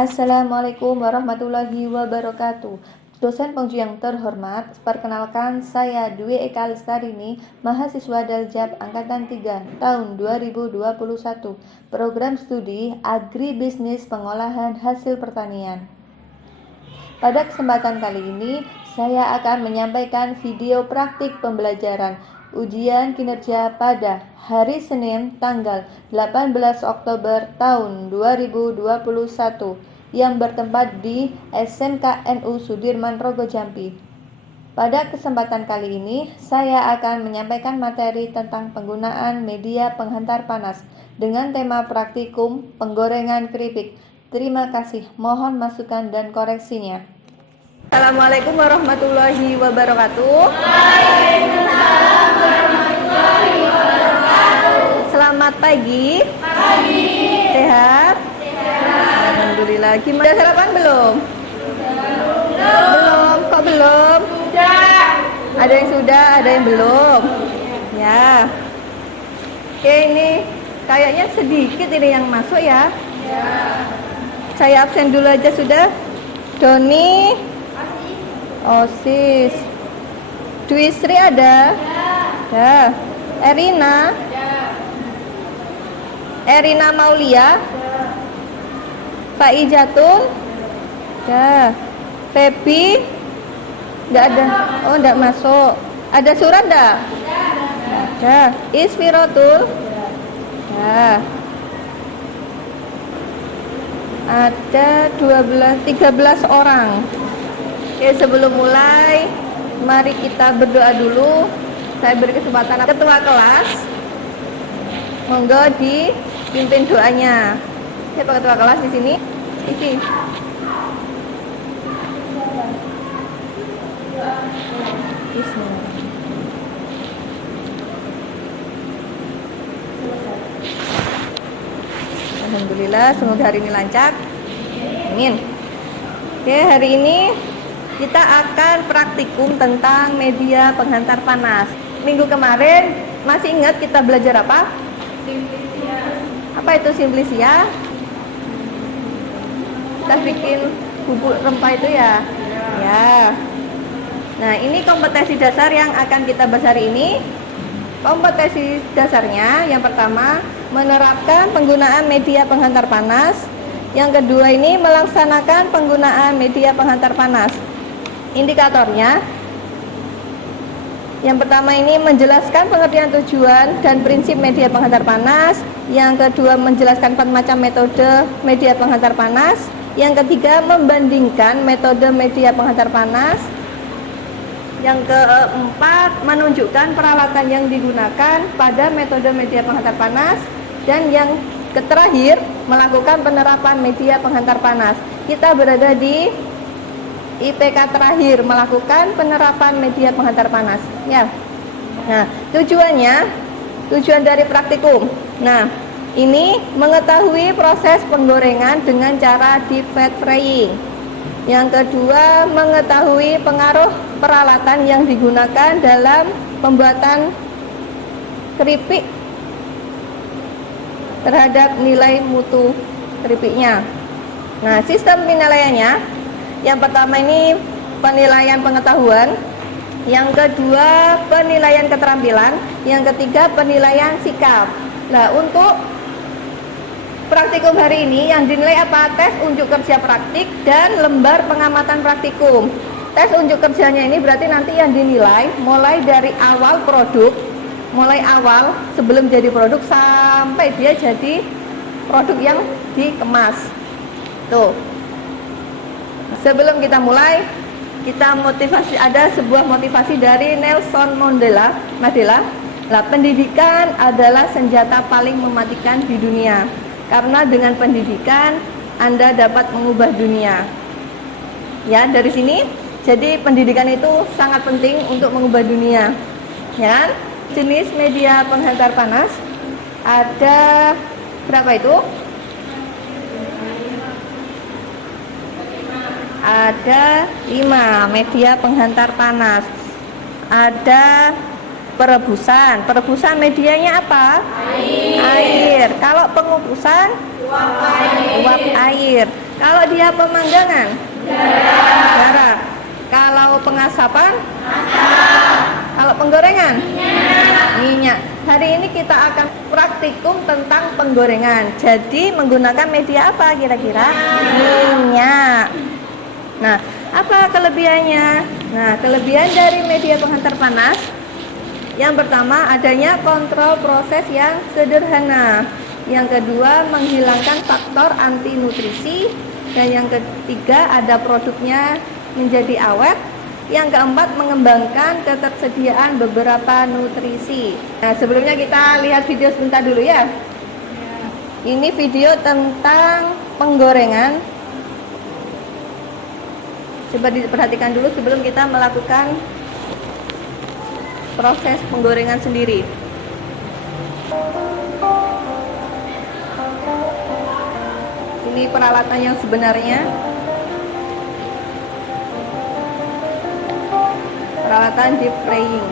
Assalamualaikum warahmatullahi wabarakatuh. Dosen penguji yang terhormat, perkenalkan saya Dwi Eka Lestarini, mahasiswa Daljab Angkatan 3 tahun 2021, program studi Agribisnis Pengolahan Hasil Pertanian. Pada kesempatan kali ini, saya akan menyampaikan video praktik pembelajaran ujian kinerja pada hari Senin tanggal 18 Oktober tahun 2021 yang bertempat di SMKNU Sudirman Rogo Jambi. Pada kesempatan kali ini, saya akan menyampaikan materi tentang penggunaan media penghantar panas dengan tema praktikum penggorengan keripik. Terima kasih, mohon masukan dan koreksinya. Assalamualaikum warahmatullahi wabarakatuh. Waalaikumsalam warahmatullahi wabarakatuh. Selamat pagi. Pagi. Sehat? Sehat. Alhamdulillah. Gimana sarapan belum? Belum. Kok belum? Sudah. Ada yang sudah, ada yang belum. Ya. Oke, ini kayaknya sedikit ini yang masuk ya. Ya. Saya absen dulu aja sudah. Doni. Osis. Dwi Sri ada? Ya. Erina? Erina Maulia? Faijatun? Ya. Febi? Enggak ada. Oh, enggak masuk. Ada surat enggak? Ada. Isfirotul? Ya. Ada 13 orang. Oke, sebelum mulai, mari kita berdoa dulu. Saya beri kesempatan ketua kelas. Monggo dipimpin doanya. Siapa ketua kelas di sini? Isi. Alhamdulillah, semoga hari ini lancar. Amin. Oke, hari ini kita akan praktikum tentang media penghantar panas. Minggu kemarin masih ingat kita belajar apa? Simplisia. Apa itu simplisia? Kita bikin bubuk rempah itu ya? Ya. Nah, ini kompetensi dasar yang akan kita bahas hari ini. Kompetensi dasarnya yang pertama, menerapkan penggunaan media penghantar panas. Yang kedua ini melaksanakan penggunaan media penghantar panas. Indikatornya, yang pertama ini menjelaskan pengertian tujuan dan prinsip media penghantar panas. Yang kedua menjelaskan 4 macam metode media penghantar panas. Yang ketiga membandingkan metode media penghantar panas. Yang keempat menunjukkan peralatan yang digunakan pada metode media penghantar panas. Dan yang terakhir melakukan penerapan media penghantar panas. Kita berada di IPK terakhir, melakukan penerapan media penghantar panas ya. Nah, tujuan dari praktikum. Nah, ini mengetahui proses penggorengan dengan cara deep fat frying. Yang kedua, mengetahui pengaruh peralatan yang digunakan dalam pembuatan keripik terhadap nilai mutu keripiknya. Nah, sistem penilaiannya, yang pertama ini penilaian pengetahuan, yang kedua penilaian keterampilan, yang ketiga penilaian sikap. Nah, untuk praktikum hari ini yang dinilai apa? Tes unjuk kerja praktik dan lembar pengamatan praktikum. Tes unjuk kerjanya ini berarti nanti yang dinilai mulai dari awal produk, mulai awal sebelum jadi produk sampai dia jadi produk yang dikemas. Tuh. Sebelum kita mulai, kita motivasi, ada sebuah motivasi dari Nelson Mandela. Nah, pendidikan adalah senjata paling mematikan di dunia. Karena dengan pendidikan Anda dapat mengubah dunia. Ya, dari sini, jadi pendidikan itu sangat penting untuk mengubah dunia. Ya, jenis media penghantar panas ada berapa itu? Ada 5 media penghantar panas. Ada perebusan. Perebusan medianya apa? Air. Kalau pengukusan? Uap air. Kalau dia pemanggangan? Jarak. Kalau pengasapan? Kalau penggorengan? Minyak. Hari ini kita akan praktikum tentang penggorengan. Jadi menggunakan media apa kira-kira? Minyak. Nah, apa kelebihannya? Nah, kelebihan dari media penghantar panas yang pertama adanya kontrol proses yang sederhana. Yang kedua menghilangkan faktor anti nutrisi. Dan yang ketiga ada produknya menjadi awet. Yang keempat mengembangkan ketersediaan beberapa nutrisi. Nah, sebelumnya kita lihat video sebentar dulu ya. Ini video tentang penggorengan. Coba diperhatikan dulu sebelum kita melakukan proses penggorengan sendiri. Ini peralatan yang sebenarnya. Peralatan deep frying.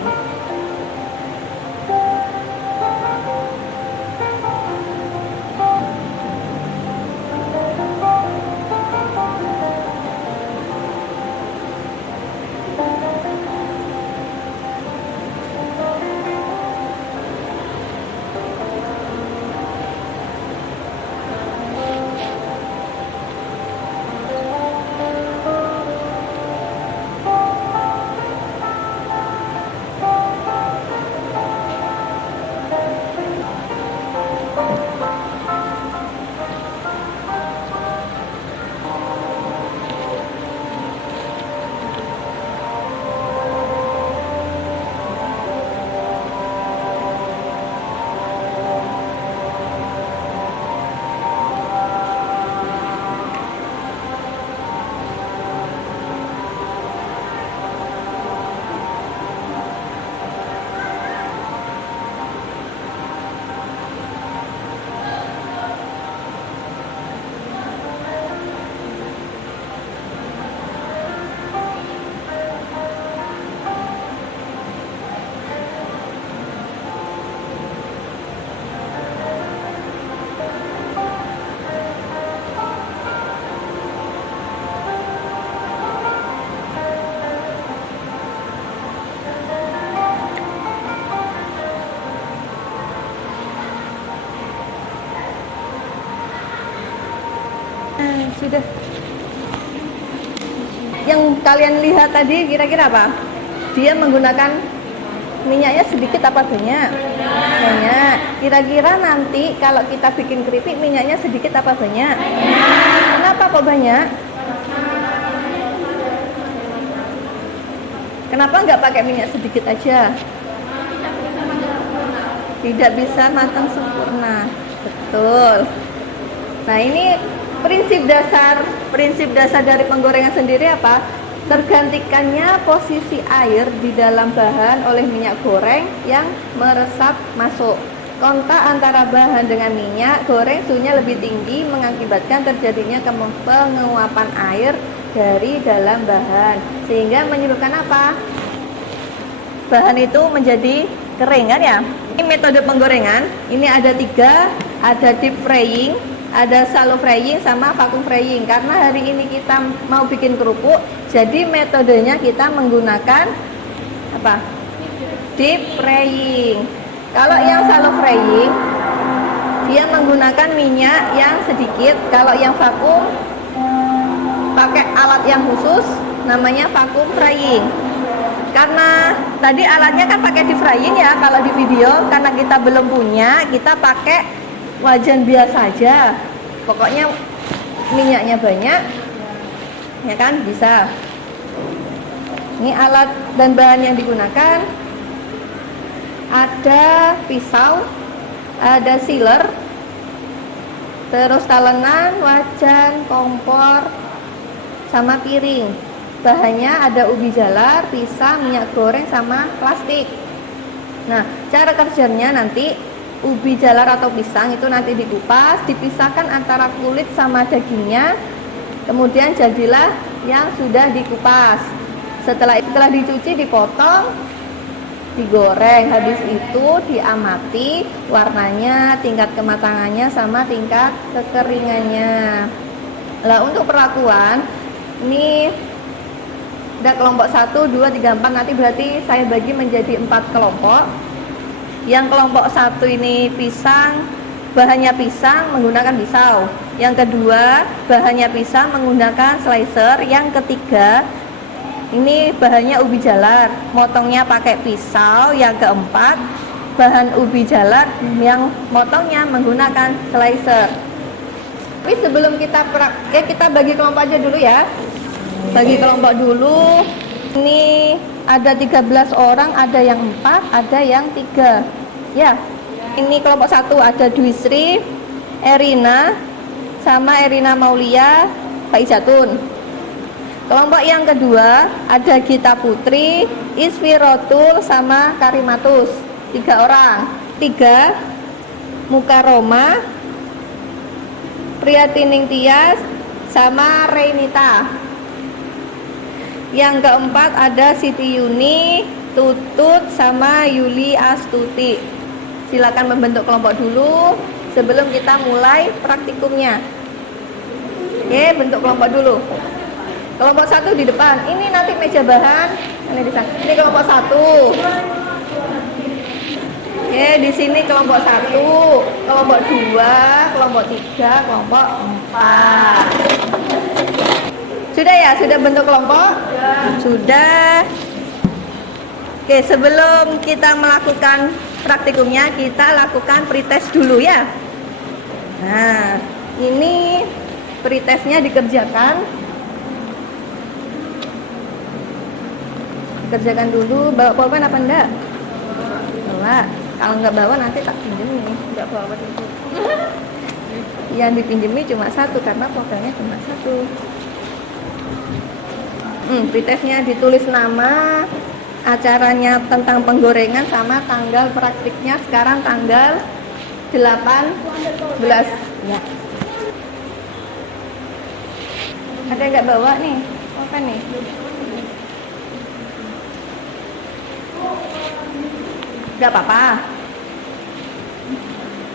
Sudah. Yang kalian lihat tadi kira-kira apa? Dia menggunakan minyaknya sedikit apa banyak? Banyak. Kira-kira nanti kalau kita bikin keripik minyaknya sedikit apa banyak? Kenapa kok banyak? Kenapa nggak pakai minyak sedikit aja? Tidak bisa matang sempurna. Betul. Nah, ini prinsip dasar dari penggorengan sendiri apa? Tergantikannya posisi air di dalam bahan oleh minyak goreng yang meresap masuk. Kontak antara bahan dengan minyak goreng suhunya lebih tinggi mengakibatkan terjadinya penguapan air dari dalam bahan sehingga menyebabkan apa? Bahan itu menjadi kering kan ya? Ini metode penggorengan. Ini ada 3, ada deep frying, ada shallow frying sama vacuum frying. Karena hari ini kita mau bikin kerupuk, jadi metodenya kita menggunakan apa? Deep frying. Kalau yang shallow frying dia menggunakan minyak yang sedikit. Kalau yang vacuum pakai alat yang khusus namanya vacuum frying. Karena tadi alatnya kan pakai deep frying ya, kalau di video karena kita belum punya, kita pakai wajan biasa aja. Pokoknya minyaknya banyak ya kan, bisa. Ini alat dan bahan yang digunakan. Ada pisau, ada sealer, terus talenan, wajan, kompor, sama piring. Bahannya ada ubi jalar, pisang, minyak goreng, sama plastik. Nah, cara kerjanya nanti ubi jalar atau pisang itu nanti dikupas, dipisahkan antara kulit sama dagingnya, kemudian jadilah yang sudah dikupas. Setelah dicuci, dipotong, digoreng. Habis itu diamati warnanya, tingkat kematangannya, sama tingkat kekeringannya. Lah untuk perlakuan ini ada kelompok 1, 2, 3, 4, nanti berarti saya bagi menjadi 4 kelompok. Yang kelompok 1 ini pisang, bahannya pisang menggunakan pisau. Yang kedua bahannya pisang menggunakan slicer. Yang ketiga ini bahannya ubi jalar, motongnya pakai pisau. Yang keempat bahan ubi jalar yang motongnya menggunakan slicer. Tapi sebelum kita bagi kelompok aja dulu ya. Bagi kelompok dulu. Ini ada 13 orang, ada yang 4, ada yang 3. Ya. Ini kelompok 1 ada Dwi Sri, Erina, sama Erina Maulia, Pak Ijatun. Kelompok yang kedua ada Gita Putri, Isfirotul, sama Karimatus. 3 orang. 3 Mukaroma, Priyatining Tias, sama Renita. Yang keempat ada Siti Yuni, Tutut, sama Yuli Astuti. Silakan membentuk kelompok dulu sebelum kita mulai praktikumnya. Oke, bentuk kelompok dulu. Kelompok 1 di depan. Ini nanti meja bahan. Ini di sana. Ini kelompok 1. Oke, di sini kelompok 1, kelompok 2, kelompok 3, kelompok 4. Sudah ya? Sudah bentuk kelompok? Sudah. Oke, sebelum kita melakukan praktikumnya, kita lakukan pretest dulu ya. Nah, ini pretestnya dikerjakan. Kerjakan dulu. Bawa pulpen apa enggak? Bawa. Kalau nggak bawa nanti tak pinjemi. Nggak bawa itu. Yang dipinjemi cuma 1 karena pulpennya cuma 1. Pretestnya ditulis nama, acaranya tentang penggorengan, sama tanggal praktiknya sekarang tanggal 18 ya. Ada nggak bawa nih? Apa nih? Nggak apa-apa.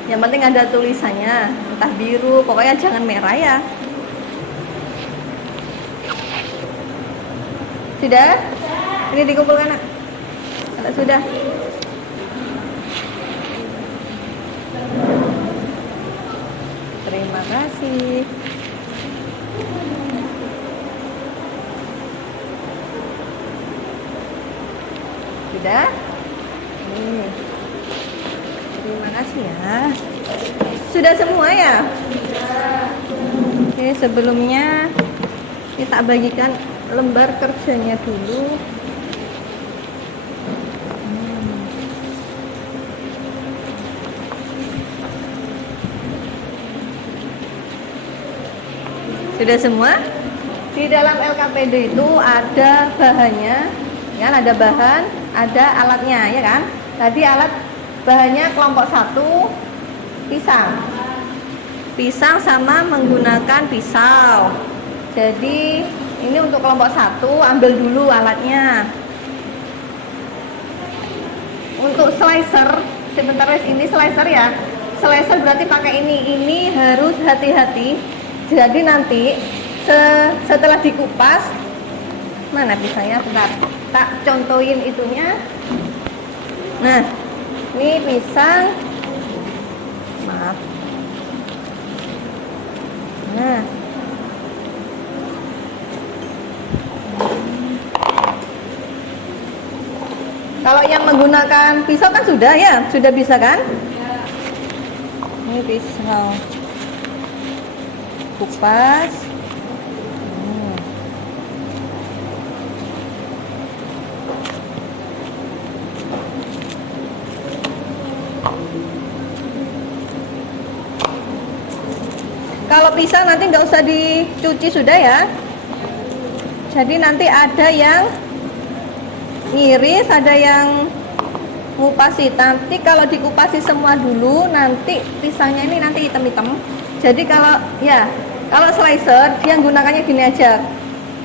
Yang penting ada tulisannya, entah biru, pokoknya jangan merah ya. Sudah? Ini dikumpulkan, Nak. Kalau sudah. Terima kasih. Sudah? Terima kasih ya. Sudah semua ya? Oke, sebelumnya kita bagikan lembar kerjanya dulu. Sudah semua? Di dalam LKPD itu ada bahannya, kan? Ada bahan, ada alatnya, ya kan? Tadi alat bahannya kelompok 1 pisang. Pisang sama menggunakan pisau. Jadi ini untuk kelompok 1 ambil dulu alatnya. Untuk slicer, sebentar guys, ini slicer ya. Slicer berarti pakai ini. Ini harus hati-hati. Jadi nanti setelah dikupas, mana pisangnya? Bentar, tak contohin itunya. Nah, ini pisang. Maaf. Nah, kalau yang menggunakan pisau kan sudah ya, sudah bisa kan? Ini pisau kupas. Kalau pisang nanti nggak usah dicuci sudah ya. Jadi nanti ada yang ngiris, ada yang ngupasi. Nanti kalau dikupasi semua dulu, nanti pisangnya ini nanti hitam-hitam. Jadi kalau slicer dia gunakannya gini aja,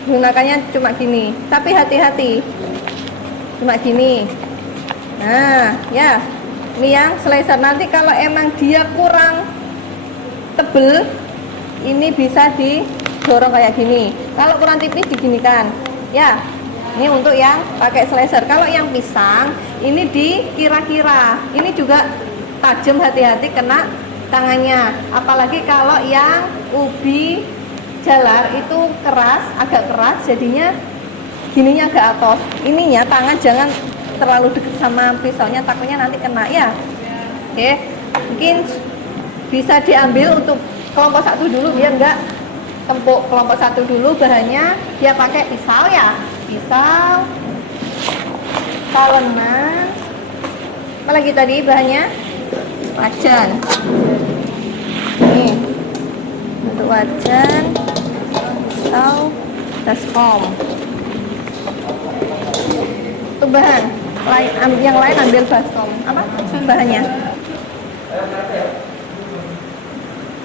gunakannya cuma gini. Tapi hati-hati, cuma gini. Nah, ya, ini yang slicer. Nanti kalau emang dia kurang tebel, ini bisa digorong kayak gini. Kalau kurang tipis diginikan. Ya. Ini untuk yang pakai slicer. Kalau yang pisang ini dikira-kira. Ini juga tajam, hati-hati kena tangannya. Apalagi kalau yang ubi jalar itu keras, agak keras, jadinya gininya agak atos. Ininya tangan jangan terlalu dekat sama pisaunya, takutnya nanti kena ya. Oke, mungkin bisa diambil untuk kelompok 1 dulu biar enggak tempuk. Kelompok 1 dulu bahannya dia pakai pisau ya, pisau, talenan, apalagi tadi bahannya wajan. Nih untuk wajan, pisau, baskom. Untuk bahan lain, yang lain ambil baskom. Apa bahannya?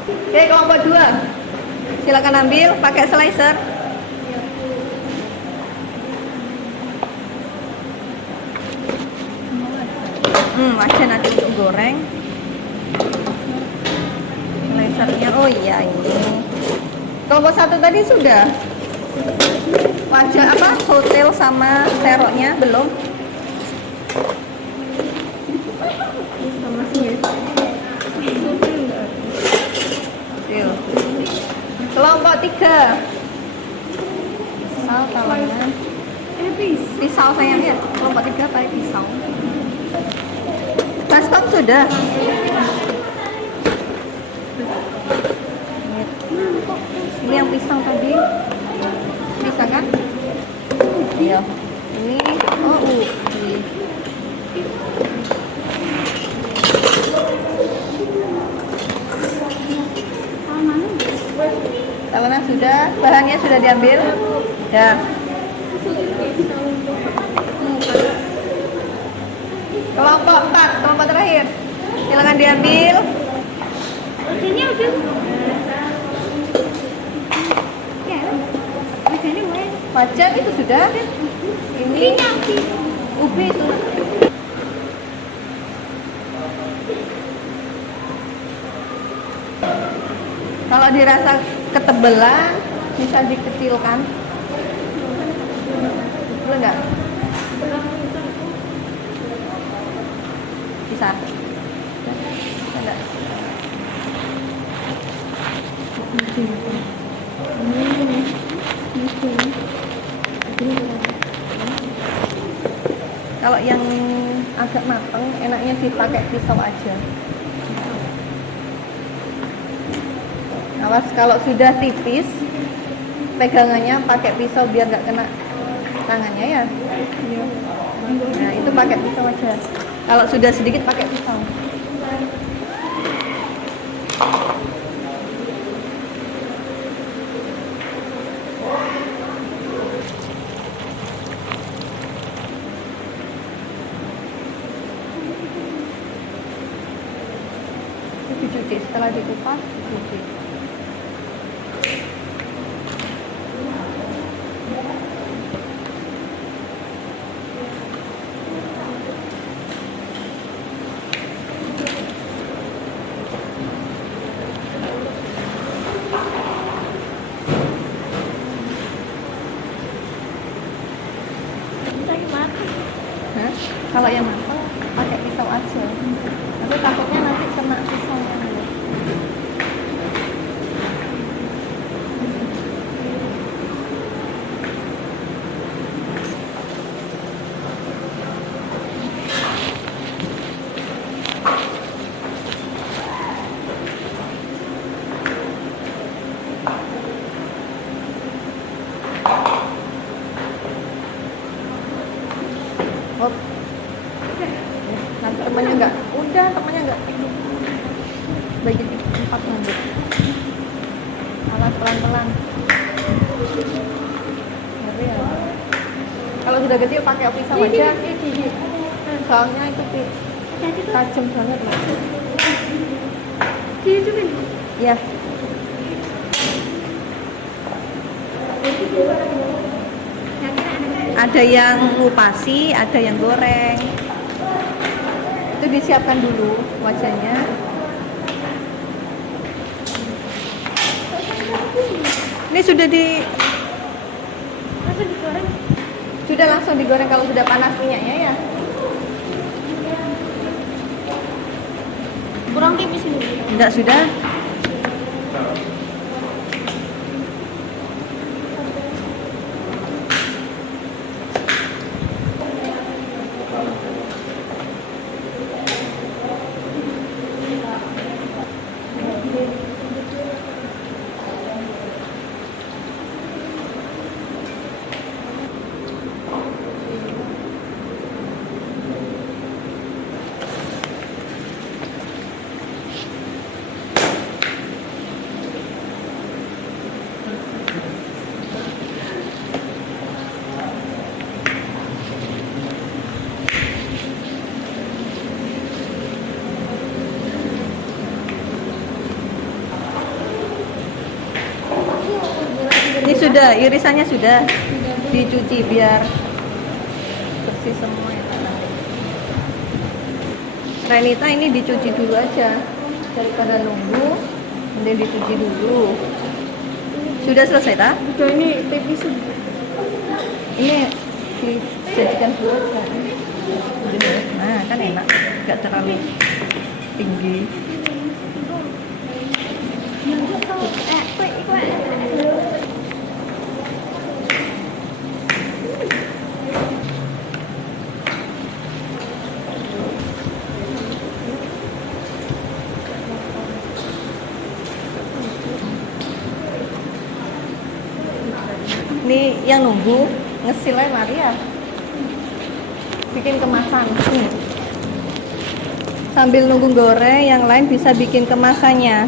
Oke, kelompok 2 silakan ambil pakai slicer. Wajan nanti untuk goreng. Slicernya, oh iya ini. Kelompok 1 tadi sudah. Wajan apa? Sotel sama seroknya belum. Kelompok 3 pisau, talenan, pisau sayangnya. Kelompok 3 pakai pisau. Baskom sudah. Ini yang pisang tadi. Bisa kan? Iya. Ini ubi. Talenan sudah, bahannya sudah diambil. Ya. Kelompok 4, kelompok terakhir. Silakan diambil. Wajannya udah. Ya, wajannya mulai. Wajan itu sudah. Ini ubi itu. Kalau dirasa ketebelan bisa dikecilkan. Boleh nggak? Bisa. Enggak. Kalau yang agak matang enaknya dipakai pisau aja. Awas kalau sudah tipis pegangannya pakai pisau biar nggak kena tangannya ya. Nah itu pakai pisau aja. Kalau sudah sedikit pakai pisau. Dicuci, setelah dikupas dicuci. Hah? Kalau yang matang pakai pisau aja. Tapi takutnya nanti kena pisaunya. Oh. Nanti temannya enggak. Udah, temannya enggak. Bagi 4 nombor. Alas pelan-pelan. Ngeri ya. Kalau sudah kecil pakai pisau aja. Soalnya itu tajam banget lah. Ya. Ada yang ngupasi, ada yang goreng. Itu disiapkan dulu wajannya. Ini sudah Langsung digoreng. sudah langsung digoreng kalau sudah panas minyaknya ya. Kurang tipis ini. Enggak sudah. Ini sudah, irisannya sudah dicuci biar bersih semua ya. Renita ini dicuci dulu aja daripada nunggu, kemudian dicuci dulu. Sudah selesai tak? Udah ini tipis. Ini dijadikan buat kan? Nah kan enak, nggak terlalu tinggi. Ini yang nunggu ngesilnya mari ya, bikin kemasan. Sambil nunggu goreng, yang lain bisa bikin kemasannya.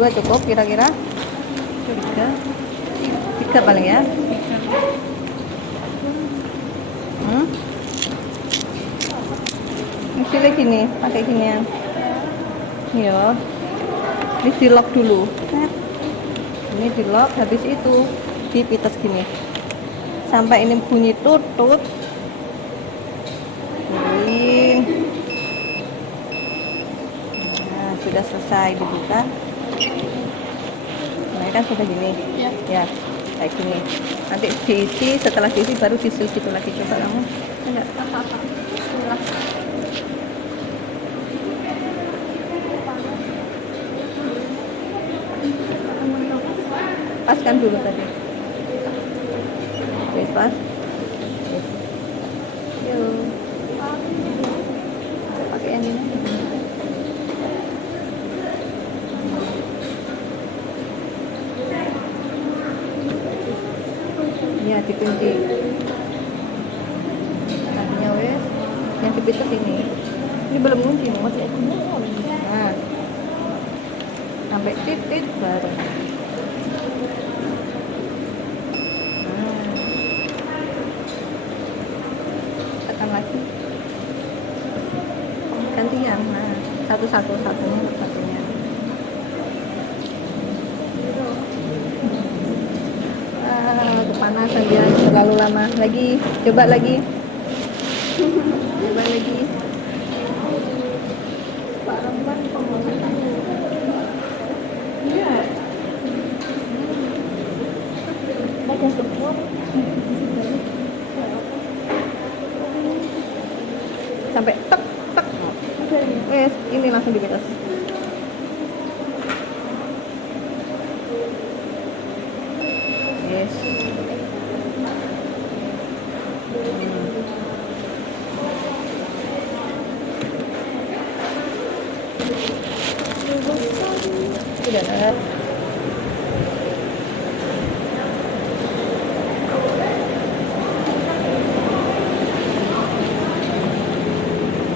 Dua cukup kira-kira? Tiga paling ya. Misalnya gini, pakai ginian. Ya, ini di lock dulu. Ini di lock, habis itu dipites gini sampai ini bunyi tutut. Nah, sudah selesai dibuka. Nah, kan sudah gini. Ya, kayak gini. Nanti diisi, setelah diisi baru disusul gitu lagi. Coba kamu. Enggak apa-apa. Bismillah. Paskan dulu tadi. Wis pas. Yuk. Pakai yang ini. Ya dikunci. Tadinya wes yang dipites ini. Ini belum kunci, masih aku mohon. Nah. Sampai titik baru. Tekan lagi. Gantian. Nah, satunya. Kepanasan dia terlalu lama. Lagi, coba lagi. Coba lagi. Sampai tek tek. Ini langsung dipites. Yes. Sudah.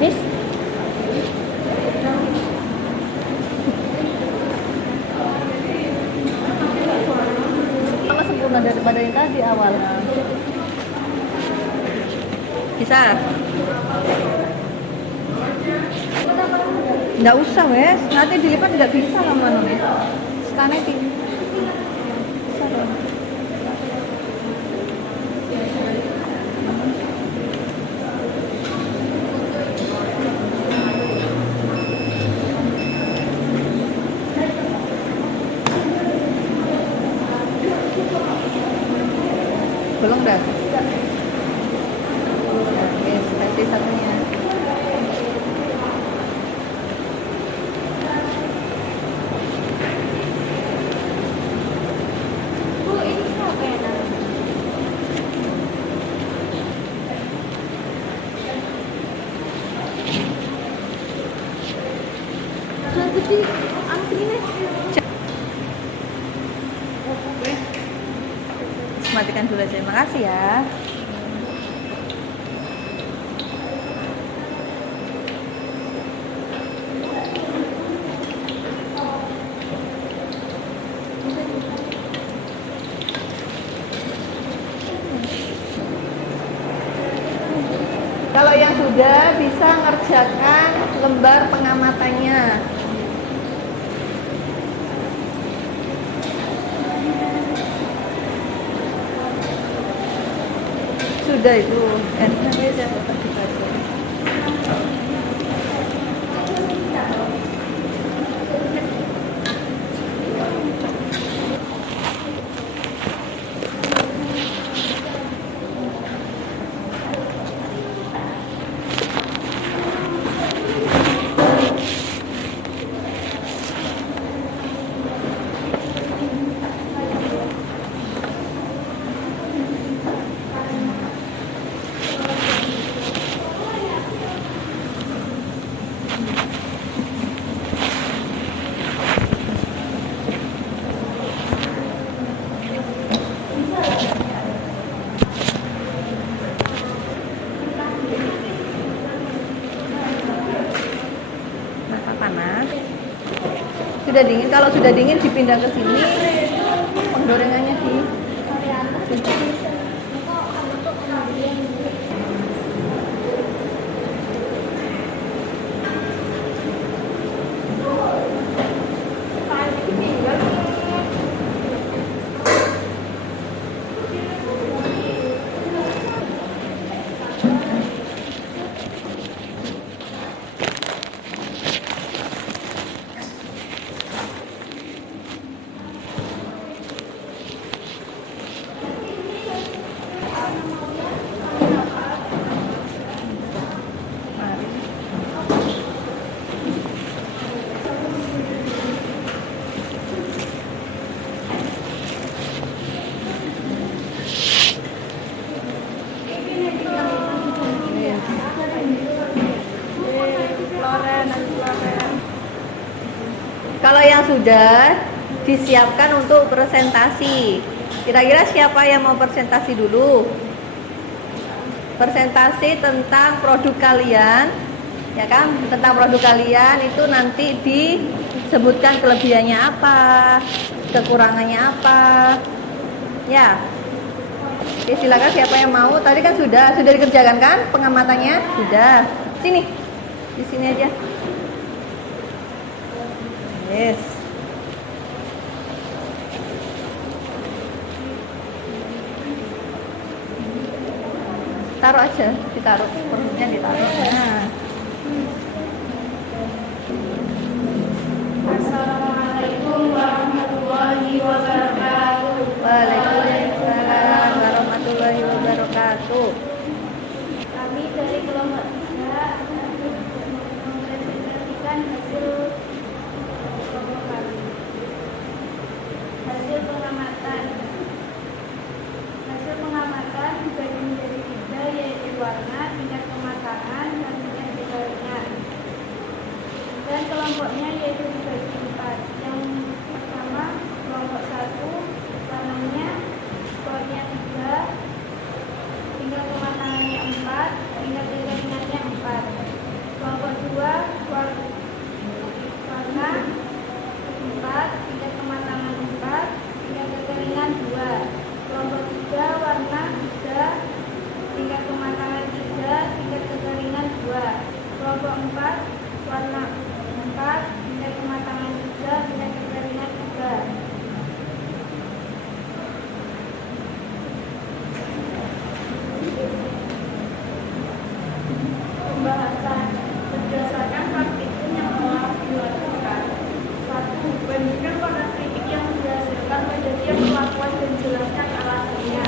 Miss. Malah sempurna daripada yang tadi awal. Bisa? Nggak usah wes, nanti dilipat nggak bisa lama-lama. Sekarang di sini. Matikan dulu aja. Terima kasih ya. Kalau yang sudah bisa ngerjakan lembar pengamatannya. Sudah itu. Panas. Sudah dingin. Kalau sudah dingin dipindah ke sini. Penggorengannya di Kalau yang sudah disiapkan untuk presentasi, kira-kira siapa yang mau presentasi dulu? Presentasi tentang produk kalian, ya kan? Tentang produk kalian itu nanti disebutkan kelebihannya apa, kekurangannya apa, ya. Oke, silakan siapa yang mau. Tadi kan sudah dikerjakan kan pengamatannya? Sudah. Sini, di sini aja. Yes. Taruh aja, ditaruh, perutnya ditaruh. Nah. Assalamualaikum warahmatullahi wabarakatuh. Waalaikumsalam warahmatullahi wabarakatuh. Kami dari kelompok 3 mempresentasikan hasil pengamatan. Hasil pengamatan dibagi menjadi 3, yaitu warna, tingkat kematangan, dan tingkat kekeringan. Dan kelompoknya yaitu dibagi 4. Yang pertama kelompok 1, warnanya skornya 3, tingkat kematangannya 4, tingkat kekeringannya 4. Kelompok 2 warna 4, tingkat kematangan 4, tingkat kekeringan 2. Kelompok 3 warna 3, tingkat kematangan 3, tingkat kekeringan 2. Kelompok 4 warna 4, tingkat kematangan 3, tingkat kekeringan 3. Pembahasan berdasarkan praktikum yang telah dilakukan. 1. Bandingkan pada kritik yang dihasilkan pada tiap perlakuan dan jelaskan alasannya.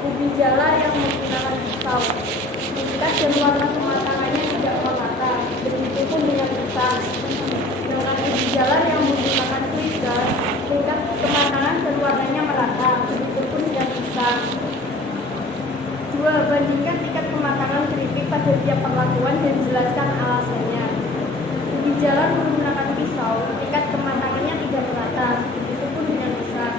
Ubi jala yang menggunakan pisau. Tingkat dan warna kematangannya tidak merata, begitupun dengan pisang. Dengan ubi jala yang menggunakan pisau, tingkat kematangan dan warnanya merata, begitupun dengan pisang. 2. Bandingkan tingkat kematangan keripik pada tiap perlakuan dan jelaskan alasannya. Ubi jalar menggunakan pisau, tingkat kematangannya tidak merata, begitu pun dengan pisang.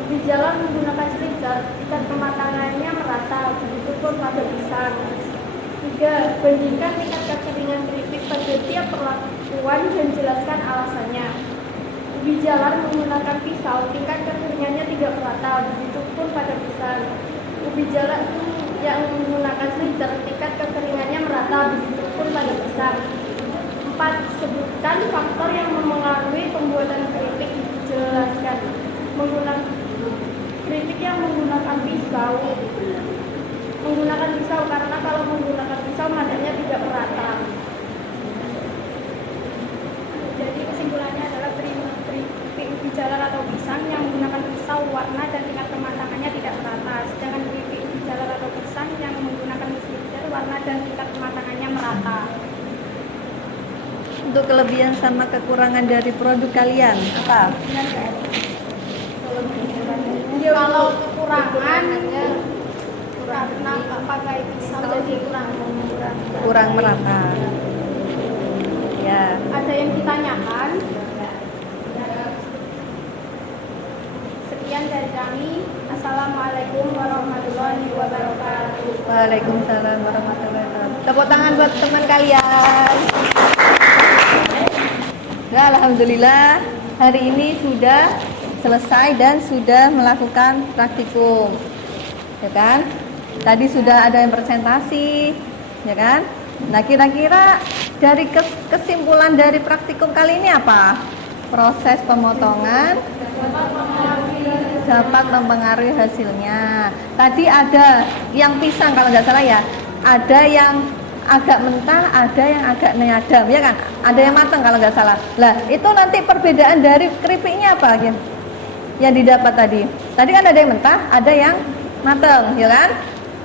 Ubi jalar menggunakan slicer, tingkat kematangannya merata, begitu pun pada pisang. 3. Bandingkan tingkat kekeringan keripik pada tiap perlakuan dan jelaskan alasannya. Ubi jalar menggunakan pisau, tingkat kekeringannya tidak merata, begitu pun pada pisang. Ubi jalar yang menggunakan slicer, tingkat kekeringannya merata, begitu pun pada pisang. 4. Sebutkan faktor yang mempengaruhi pembuatan keripik. Jelaskan. Menggunakan keripik yang menggunakan pisau karena kalau menggunakan pisau madanya tidak merata. Jadi kesimpulannya adalah keripik ubi jalar atau pisang yang menggunakan pisau warna dan tingkat kematangannya tidak merata, sedangkan keripik ubi jalar atau pisang yang menggunakan slicer warna dan tingkat kematangannya merata. Untuk kelebihan sama kekurangan dari produk kalian apa? Kalau kekurangan karena pakai pisau jadi Kurang merata. Ya. ada yang ditanyakan. Sekian dari kami. Assalamualaikum warahmatullahi wabarakatuh. Waalaikumsalam warahmatullahi wabarakatuh. Tepuk tangan buat teman kalian. Nah, alhamdulillah hari ini sudah selesai dan sudah melakukan praktikum, ya kan? Tadi sudah ada yang presentasi, ya kan? Nah, kira-kira dari kesimpulan dari praktikum kali ini apa? Proses pemotongan dapat mempengaruhi hasilnya. Tadi ada yang pisang kalau nggak salah ya, ada yang agak mentah, ada yang agak nyadam, ya kan? Ada yang matang kalau nggak salah. Lah, itu nanti perbedaan dari keripiknya apa gitu? Yang didapat tadi. Tadi kan ada yang mentah, ada yang matang, ya kan?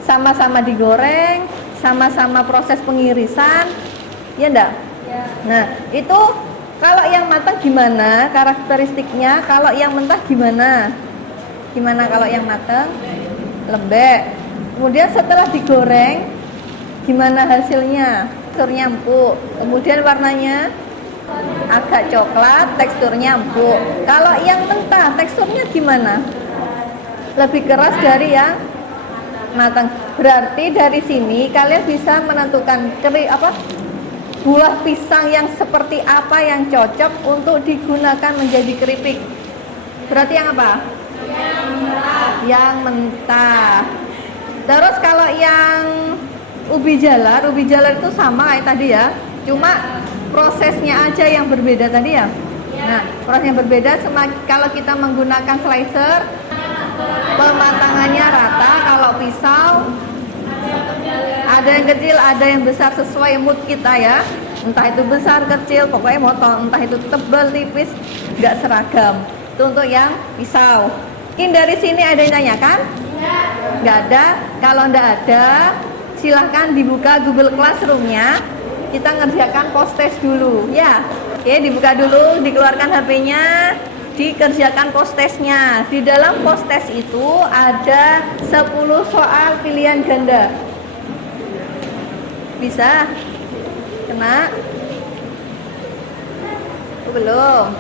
Sama-sama digoreng, sama-sama proses pengirisan, ya enggak? Ya. Nah, itu kalau yang matang gimana karakteristiknya? Kalau yang mentah gimana? Gimana kalau yang matang? Lembek. Kemudian setelah digoreng, gimana hasilnya? Teksturnya empuk. Kemudian warnanya agak coklat, teksturnya empuk. Kalau yang mentah, teksturnya gimana? Lebih keras dari yang matang. Berarti dari sini kalian bisa menentukan buah pisang yang seperti apa yang cocok untuk digunakan menjadi keripik. Berarti yang apa? Yang mentah. Terus kalau yang ubi jalar itu sama kayak tadi ya, cuma prosesnya aja yang berbeda tadi ya. Nah, proses yang berbeda kalau kita menggunakan slicer, pematangannya rata. Kalau pisau ada yang kecil, ada yang besar sesuai mood kita ya. Entah itu besar, kecil, pokoknya motong. Entah itu tebal, tipis, nggak seragam. Itu untuk yang pisau. Mungkin dari sini ada yang tanyakan? Nggak ada. Kalau nggak ada, silahkan dibuka Google Classroom-nya. Kita ngerjakan post test dulu ya. Oke, dibuka dulu, dikeluarkan HP-nya, dikerjakan post testnya. Di dalam post test itu ada 10 soal pilihan ganda. Bisa? Kena? Belum?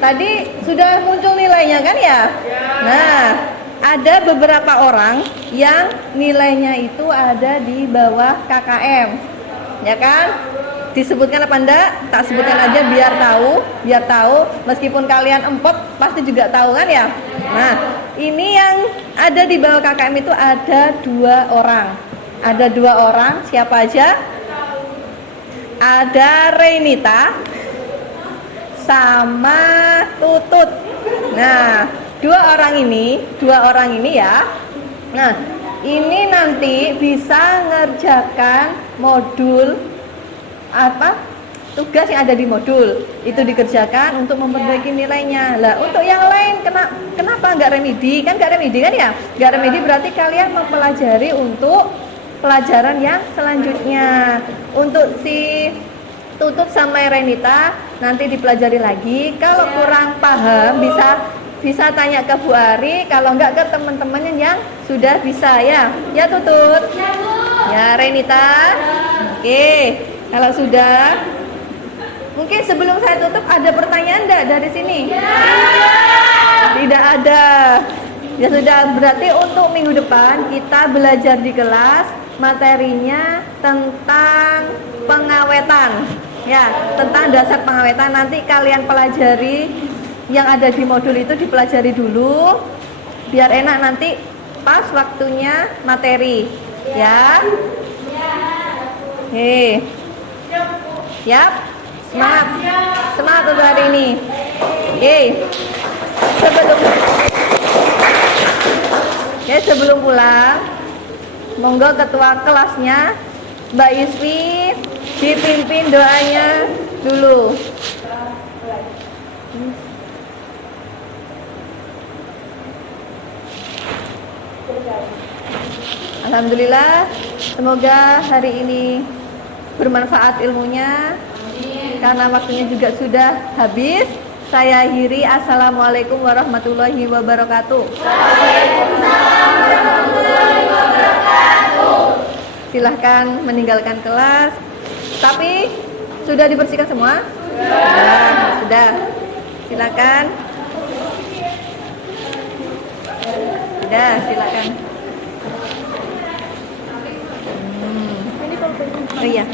Tadi sudah muncul nilainya kan ya? Nah, ada beberapa orang yang nilainya itu ada di bawah KKM, ya kan? Disebutkan apa enggak? Tak sebutkan aja biar tahu. Meskipun kalian empot pasti juga tahu kan ya? Nah, ini yang ada di bawah KKM itu ada 2 orang. Ada 2 orang, siapa aja? Ada Renita sama Tutut. Nah, dua orang ini ya. Nah, ini nanti bisa ngerjakan modul tugas yang ada di modul itu dikerjakan untuk memperbaiki nilainya. Lah untuk yang lain kenapa nggak remedi? Kan nggak remedi kan ya? Nggak remedi berarti kalian mempelajari untuk pelajaran yang selanjutnya. Untuk si Tutut sama Renita nanti dipelajari lagi. Kalau kurang paham bisa tanya ke Bu Ari, kalau enggak ke teman-teman yang sudah bisa ya. Ya Tutut. Ya Renita. Oke. Kalau sudah, mungkin sebelum saya tutup ada pertanyaan enggak dari sini? Tidak ada. Ya sudah, berarti untuk minggu depan kita belajar di kelas materinya tentang pengawetan. Ya, tentang dasar pengawetan. Nanti kalian pelajari yang ada di modul itu dipelajari dulu biar enak nanti pas waktunya materi. Ya. Oke. Siap? Semangat. Semangat untuk hari ini. Oke. Sebelum pulang, monggo ketua kelasnya Mbak Iswi dipimpin doanya dulu. Alhamdulillah, semoga hari ini bermanfaat ilmunya. Karena waktunya juga sudah habis, saya akhiri. Assalamualaikum warahmatullahi wabarakatuh. Silahkan meninggalkan kelas. Tapi sudah dibersihkan semua? Sudah. Silakan. Sudah, silakan. Oh iya.